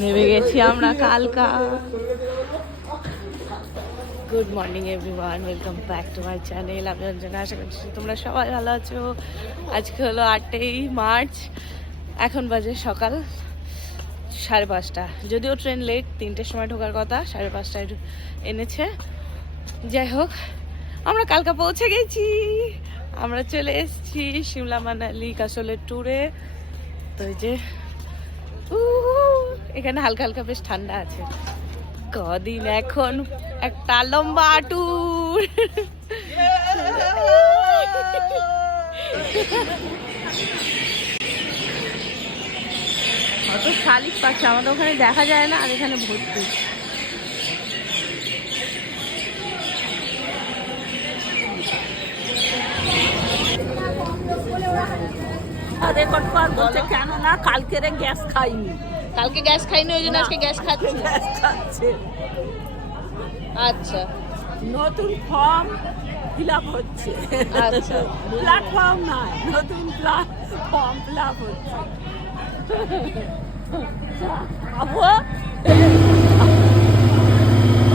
নেমে গেছি আমরা কালকা। Good morning everyone, welcome back to my channel. আমি অঞ্জনা, আশা করছি তোমরা সবাই ভালো আছো। আজকে হলো 8ই মার্চ, এখন বাজে সকাল 5:30। যদিও ট্রেন লেট, 3টের সময় ঢোকার কথা, 5:30টায় এনেছে। যাই হোক, আমরা কালকা পৌঁছে গেছি। আমরা চলে এসেছি শিমলা মানালি কাসলের ট্যুরে। তো এই যে এখানে হালকা হালকা বেশ ঠান্ডা আছে। কদিন এখন একটা লম্বা ট্যুর। কত শালিক পাচ্ছে, আমাদের ওখানে দেখা যায় না, আর এখানে ভর্তি। রেকর্ড কর বলছে, কেন না কালকে গ্যাস খাইনি। কালকে গ্যাস খাইনি, ওই জন্য আজকে গ্যাস খাচ্ছে। গ্যাস খাচ্ছে। আচ্ছা, নতুন ফর্ম ফিল আপ হচ্ছে। আচ্ছা, প্ল্যাটফর্ম নয়, নতুন ফর্ম ফিল আপ হচ্ছে।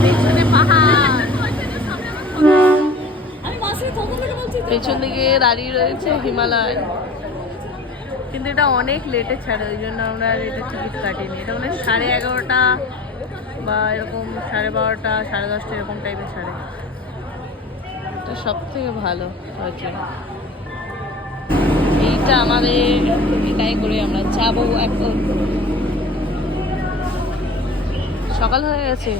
পেছনে পাহাড়, পেছন দিকে দাঁড়িয়ে রয়েছে হিমালয়। কিন্তু এটা অনেক লেটে ছাড়ে, ওই জন্য আমরা আর এটা টিকিট কাটিনি। এটা মানে 11:30 বা এরকম 12:30, 10:30 এরকম টাইপে ছাড়ে। এটা সব থেকে ভালো হয়েছে। এইটা আমাদের, এটাই করে আমরা যাবো এখন। সকাল হয়ে গেছে,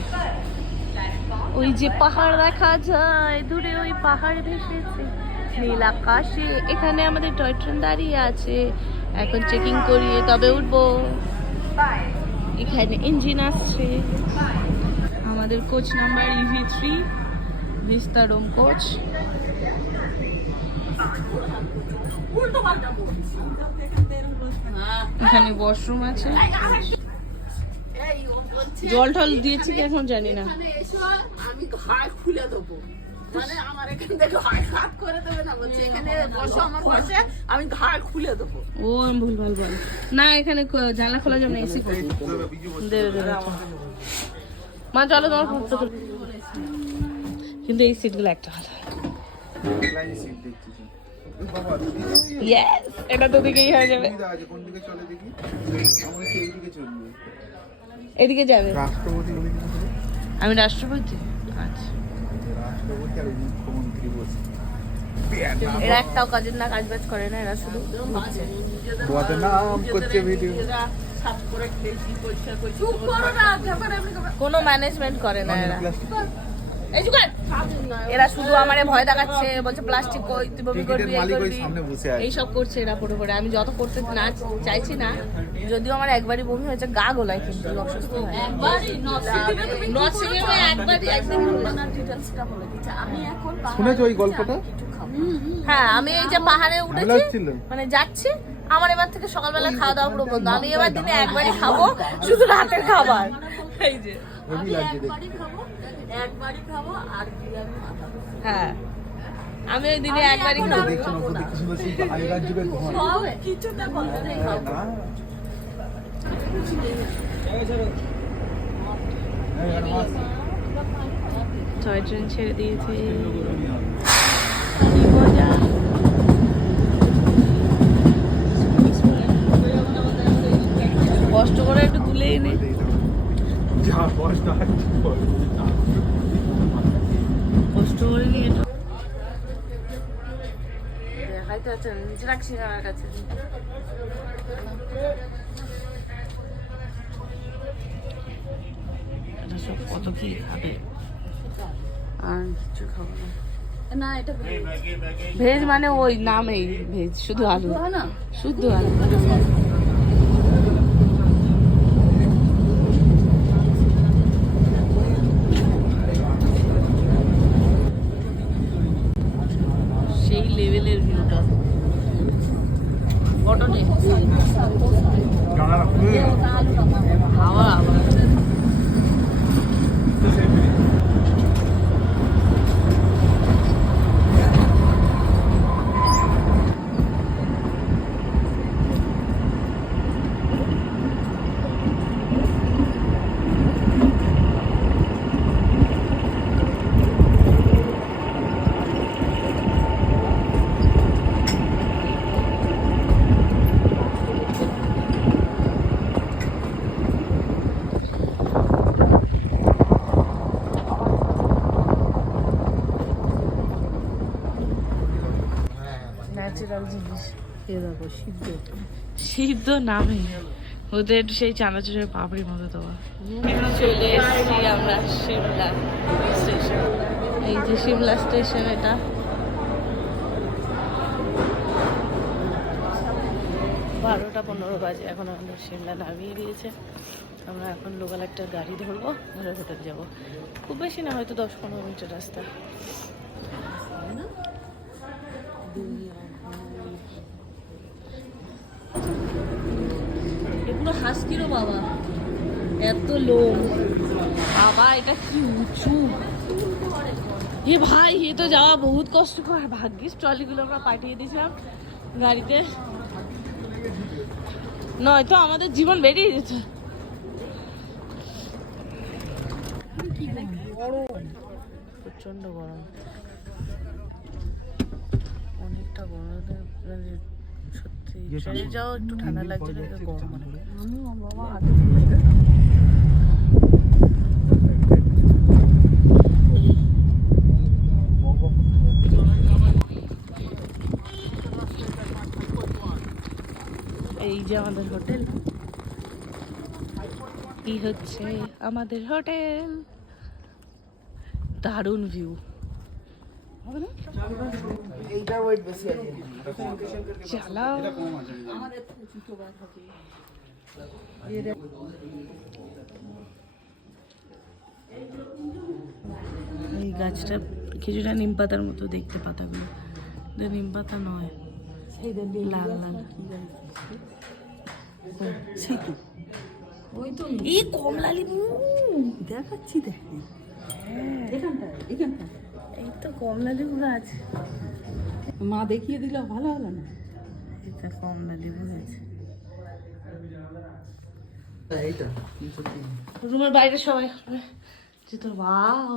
ওই যে পাহাড় দেখা যায় দূরে, ওই পাহাড় ভেসেছে নীল আকাশে। এখানে আমাদের টয় ট্রেন দাঁড়িয়ে আছে, এখন চেকিং করিয়ে তবে উঠবো। এখানে ইঞ্জিন আসছে। আমাদের coach number EV3 Vistadome coach. এখানে ওয়াশরুম আছে, জল টল দিয়েছি কি এখন জানি না। আমি ঘাড় খুলে দেবো, মানে আমার এখান থেকে হাত করে দেবে না, বলছে এখানে বসো আমার পাশে, আমি ঘাড় খুলে দেবো। ও আমি ভুল ভাল বল না, এখানে জানলা খোলা যাবে না, এসি দেবে দেবে। মা চলো তোমার ফটো। কিন্তু এই সিটগুলো একটা ভালো। ইয়েস, এটা তো দিকেই হয়ে যাবে। এদিকে যাবে। আমি রাষ্ট্রপতি। আচ্ছা, এরা একটাও কাজের না, কাজ বাজ করে না, এরা শুধু কোনো ম্যানেজমেন্ট করে না এরা। এরা শুধু আমারে ভয় দেখাচ্ছে, বলছে প্লাস্টিক কই তুই বমি করবি, এইসব করছে এরা পড়ে পড়ে। আমি যত করতে না চাইছি না, যদিও আমার একবারই বমি হয়েছে, গা গোলায়, কিন্তু অসুস্থ হয় শুনেছো ওই গল্পটা? হ্যাঁ, আমি এই যে পাহাড়ে উঠেছি, মানে যাচ্ছি, আমার এবার থেকে সকালবেলা খাওয়া দাওয়া পুরো বন্ধ। আমি এবার দিনে একবারই খাবো, শুধু রাতের খাবার। এই যে একবারই খাবো, আর হ্যাঁ, আমি ওই দিনে একবারই খাবো। কিছুটা বলতে খাবো। টয় ট্রেন ছেড়ে দিয়েছে, কি মজা। কষ্ট করে একটু তুলে এনে কষ্ট করে নিয়ে দেখাইতে হচ্ছে, নিচে রাখছি আমার কাছে। সব কত কি খাবে, আর কিছু খাবো না। এটা ভেজ, মানে ওই নামেই ভেজ, শুধু আলু, শুদ্ধ আলু। সেই লেভেলের ভিউটা, বটনে হাওয়া। এ দেখো সিদ্ধ সিদ্ধ নামে ওদের সেই চানাচুরের পাপড়ির মতো দেওয়া। চলে এসেছি আমরা সিমলা স্টেশন। এই যে সিমলা স্টেশন, এটা 12:15 বাজে। এখন আমরা সিমলা নামিয়ে দিয়েছে। আমরা এখন লোকাল একটা গাড়ি ধরবো, ধরে হোটেল যাবো। খুব বেশি না, হয়তো 10-15 মিনিটের রাস্তা। এগুলো হাসকিরও বাবা, এত লোক বাবা, এটা কি উঁচু এ ভাই, এ তো যাওয়া বহুত কষ্টকর। ভাগ্যিস ট্রলিগুলো আমরা পাঠিয়ে দিয়েছিলাম গাড়িতে, নয়তো আমাদের জীবন বেরিয়ে যেত। প্রচন্ড গরম, অনেকটা গরম। সত্যি ট্রেনে যাও একটু ঠান্ডা লাগছে না, গরম অনেক। এই যে আমাদের হোটেল, এই হচ্ছে আমাদের হোটেল। দারুণ ভিউ। চালাও। এই গাছটা কিছুটা নিম পাতার মতো দেখতে, পাতাগুলো নিম পাতা নয়, লাল লাল। ওই তো এই কমলা লেবু দেখাচ্ছি, দেখ এখানটা এই তো কমলা লেবু গাছ। মা দেখিয়ে দিলে ভালো হলো না। এটা কমলা লেবু গাছ। রুমের বাইরে সবাই যে তোর বাও,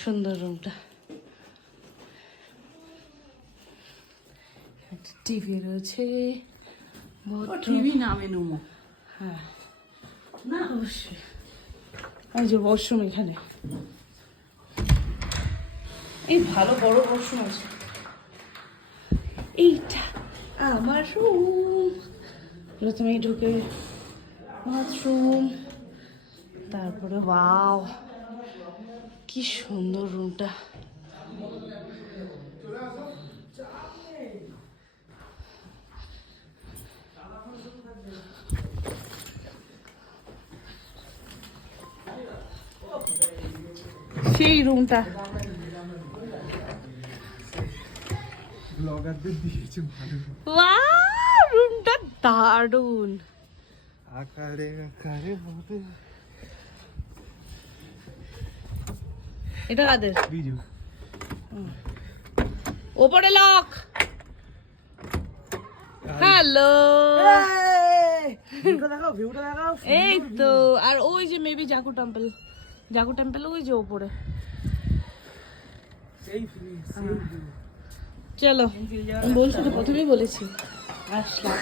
সুন্দর রুমটা। টিভি রয়েছে, টিভি নামে নুমো। হ্যাঁ না অবশ্যই। এই যে ওয়াশরুম এখানে, এই ভালো বড় ওয়াশরুম আছে। এইটা আমার রুম, প্রথমেই ঢুকে বাথরুম, তারপরে ওয়াও কি সুন্দর রুমটা। সেই রুমটা রুমটা দারুন। এটা কাদের? ওপরে লক। হ্যালো, এই তো। আর ওই যে maybe Jakhu temple, Jakhu temple ওই যে ওপরে। চলো, বলছি তো, প্রথমেই বলেছি আসলাম।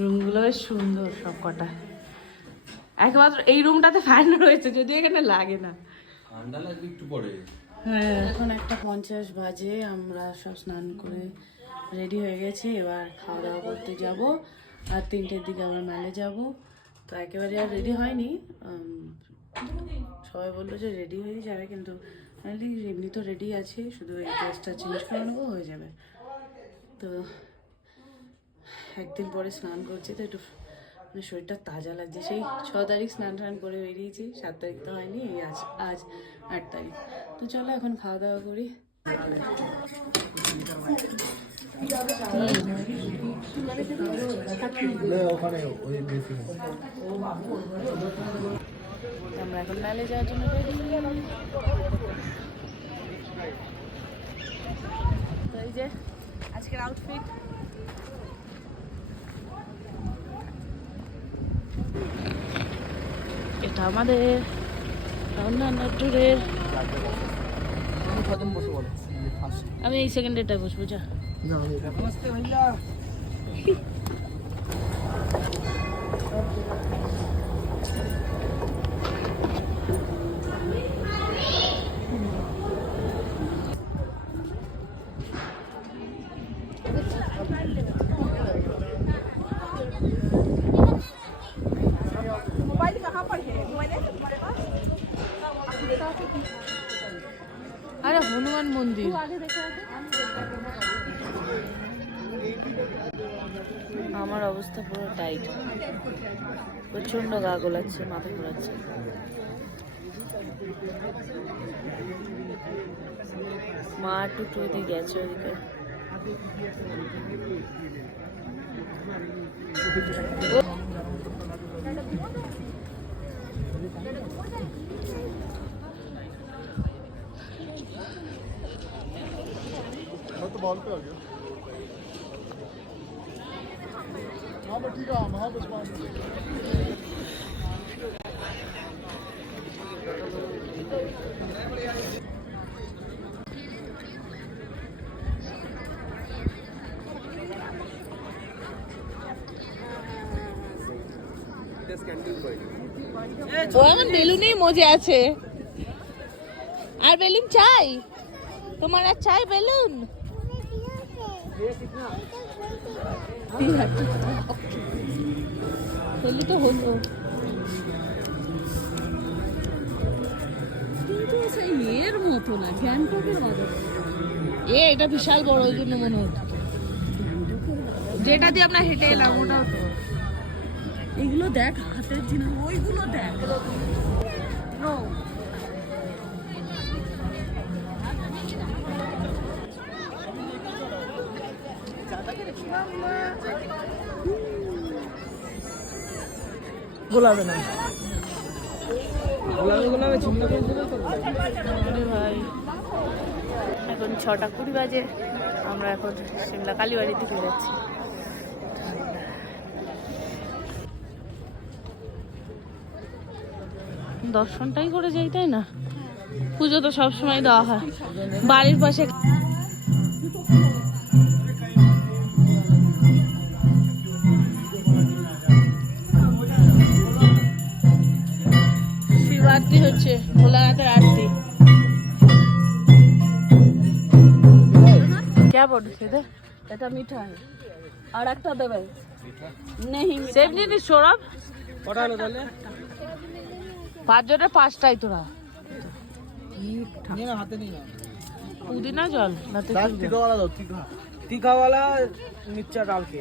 রুমগুলো বেশ সুন্দর সব কটা। একমাত্র এই রুমটাতে ফ্যান রয়েছে, যদিও এখানে লাগে না, ঠান্ডা লাগবে একটু পরে। হ্যাঁ, এখন 1:50 বাজে। আমরা সব স্নান করে রেডি হয়ে গেছি, এবার খাওয়া দাওয়া করতে যাব। আর 3টের দিকে আমরা মেলে যাব। তো একেবারে আর রেডি হয়নি, সবাই বললো যে রেডি হয়ে যাবে, কিন্তু এমনি তো রেডি আছে, শুধু এই ড্রেসটা চেঞ্জ করে নেবো, হয়ে যাবে। তো একদিন পরে স্নান করছি, তো একটু মানে শরীরটা তাজা লাগছে। সেই 6 তারিখ স্নান টান করে বেরিয়েছি, 7 তারিখ তো হয়নি, এই আজ 8 তারিখ। তো চলো এখন খাওয়া দাওয়া করি। আমরা এখন মেলে যাওয়ার জন্য রেডি। তো এই যে আজকের আউটফিট। এটা আমাদের অন্যান্য ট্যুরের। আমি এই সেকেন্ড ডেটায় বসবো, যা। আরে হনুমান মন্দির। আমার অবস্থা পুরো টাইট, প্রচন্ড গা গোলাচ্ছে, মাথা ঘোরাচ্ছে। মা টুটু ওদিকে গেছে, ওদিকে तो बॉल पे आ गया। हाँ बस ठीक है, हाँ बस 5 मिनट। ও এখন বেলুনেই মজে আছে। আর বেলুন চাই তোমার? আর চাই বেলুন? হলে তো হলো, কিন্তু সেই এর মতো না, গ্যাংটকের মতো। এটা বিশাল বড়, ওই জন্য মনে হতো। যেটা দিয়ে আমরা হেঁটে এলাম ওটাও তো। এগুলো দেখ হাতের জিনিস, ওইগুলো দেখ। গোলাবে না ভাই। এখন 6:20 বাজে, আমরা এখন সিমলা কালীবাড়ি থেকে যাচ্ছি। দর্শনটাই করে যাই, তাই না? পুজো তো সবসময় দেওয়া হয় বাড়ির পাশে। শিবরাত্রি হচ্ছে, ভোলানাথের আরতি। কে বলছে দে? এটা মিঠাই আর একটা দেবে। নেই সেম জিনিস সৌরভ। কটা হলো তাহলে? 5 জনের 5টাই তোরা। পুদিনা জল না तीखा वाला दो, तीखा। तीखा वाला मिर्चा डाल के।